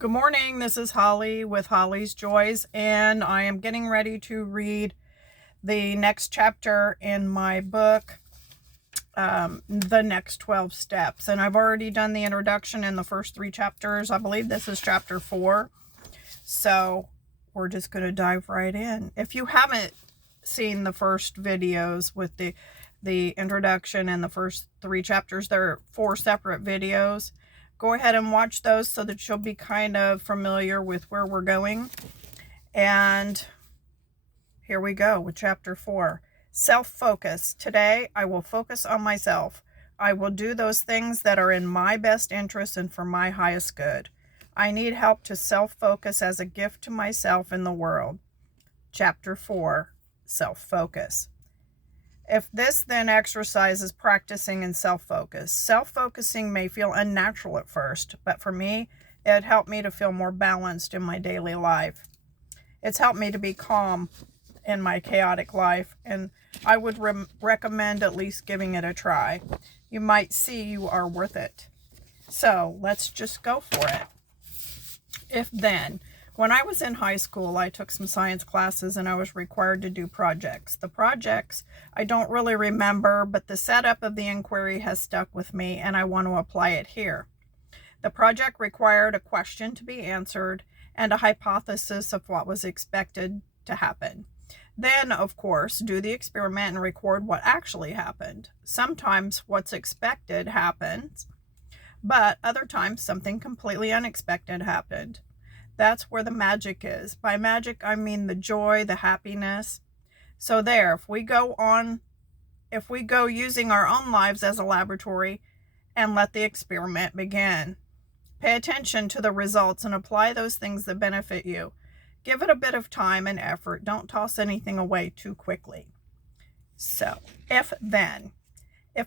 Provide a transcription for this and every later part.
Good morning. This is Holly with Holly's Joys, and I am getting ready to read the next chapter in my book, The Next 12 Steps. And I've already done the introduction in the first 3 chapters. I believe this is chapter 4. So we're just going to dive right in. If you haven't seen the first videos with the introduction and the first 3 chapters, there are 4 separate videos. Go ahead and watch those so that you'll be kind of familiar with where we're going. And here we go with chapter 4. Self-focus. Today, I will focus on myself. I will do those things that are in my best interest and for my highest good. I need help to self-focus as a gift to myself and the world. Chapter 4. Self-focus. If this then exercise is practicing in self-focus. Self-focusing may feel unnatural at first, but for me, it helped me to feel more balanced in my daily life. It's helped me to be calm in my chaotic life, and I would recommend at least giving it a try. You might see you are worth it. So let's just go for it. If then. When I was in high school, I took some science classes and I was required to do projects. The projects I don't really remember, but the setup of the inquiry has stuck with me and I want to apply it here. The project required a question to be answered and a hypothesis of what was expected to happen. Then, of course, do the experiment and record what actually happened. Sometimes what's expected happens, but other times something completely unexpected happened. That's where the magic is. By magic, I mean the joy, the happiness. So there, if we go using our own lives as a laboratory and let the experiment begin. Pay attention to the results and apply those things that benefit you. Give it a bit of time and effort. Don't toss anything away too quickly. So, if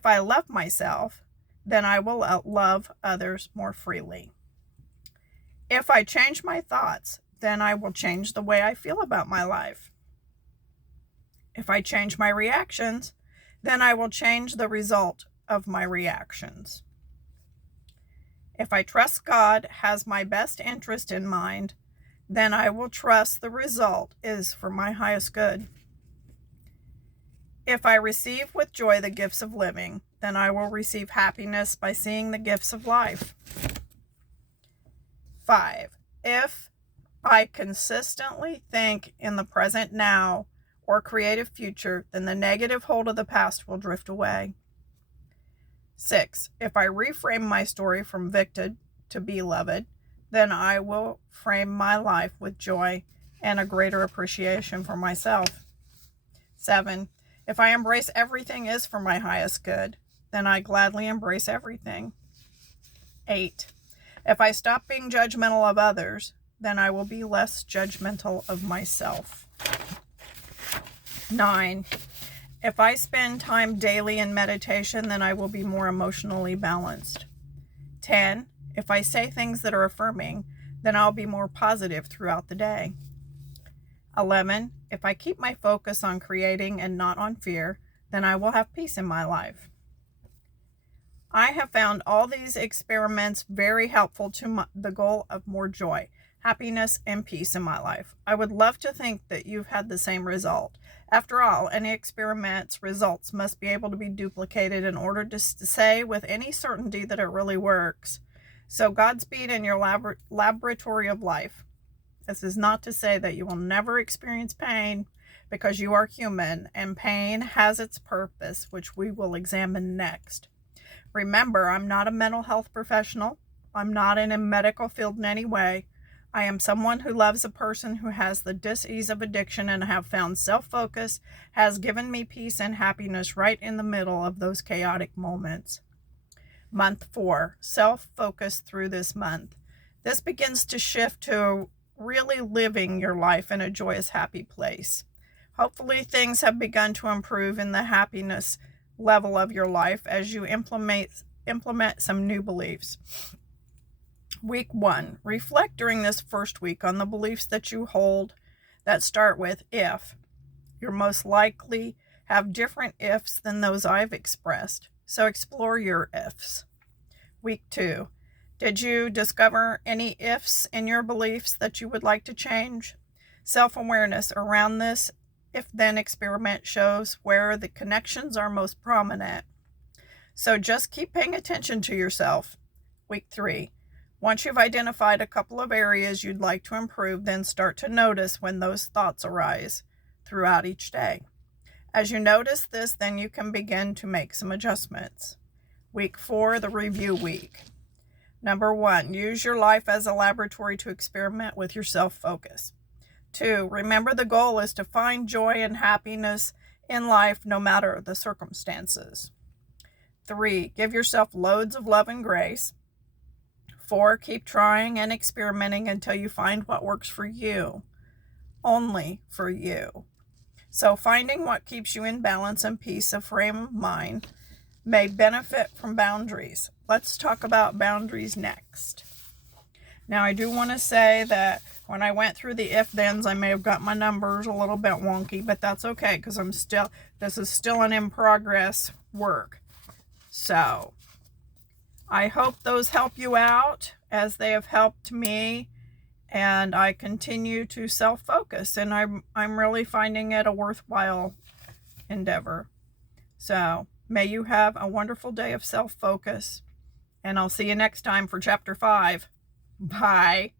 I love myself, then I will love others more freely. If I change my thoughts, then I will change the way I feel about my life. If I change my reactions, then I will change the result of my reactions. If I trust God has my best interest in mind, then I will trust the result is for my highest good. If I receive with joy the gifts of living, then I will receive happiness by seeing the gifts of life. 5. If I consistently think in the present now or creative future, then the negative hold of the past will drift away. 6. If I reframe my story from victim to beloved, then I will frame my life with joy and a greater appreciation for myself. 7. If I embrace everything is for my highest good, then I gladly embrace everything. 8. If I stop being judgmental of others, then I will be less judgmental of myself. 9. If I spend time daily in meditation, then I will be more emotionally balanced. 10. If I say things that are affirming, then I'll be more positive throughout the day. 11. If I keep my focus on creating and not on fear, then I will have peace in my life. I have found all these experiments very helpful to the goal of more joy, happiness, and peace in my life. I would love to think that you've had the same result. After all, any experiment's results must be able to be duplicated in order to say with any certainty that it really works. So Godspeed in your laboratory of life. This is not to say that you will never experience pain, because you are human and pain has its purpose, which we will examine next. Remember, I'm not a mental health professional. I'm not in a medical field in any way. I am someone who loves a person who has the dis-ease of addiction and have found self-focus has given me peace and happiness right in the middle of those chaotic moments. Month 4, self-focus through this month. This begins to shift to really living your life in a joyous, happy place. Hopefully things have begun to improve in the happiness level of your life as you implement some new beliefs. Week 1. Reflect during this first week on the beliefs that you hold that start with if. You're most likely have different ifs than those I've expressed, so explore your ifs. Week 2. Did you discover any ifs in your beliefs that you would like to change? Self-awareness around this if-then experiment shows where the connections are most prominent. So just keep paying attention to yourself. Week 3. Once you've identified a couple of areas you'd like to improve, then start to notice when those thoughts arise throughout each day. As you notice this, then you can begin to make some adjustments. Week 4, the review week. Number 1, use your life as a laboratory to experiment with your self-focus. 2, remember the goal is to find joy and happiness in life no matter the circumstances. 3, give yourself loads of love and grace. 4, keep trying and experimenting until you find what works for you. Only for you. So finding what keeps you in balance and peace of frame of mind may benefit from boundaries. Let's talk about boundaries next. Now, I do want to say that when I went through the if-thens, I may have got my numbers a little bit wonky, but that's okay because this is still an in-progress work. So, I hope those help you out as they have helped me, and I continue to self-focus, and I'm really finding it a worthwhile endeavor. So, may you have a wonderful day of self-focus, and I'll see you next time for Chapter 5. Bye.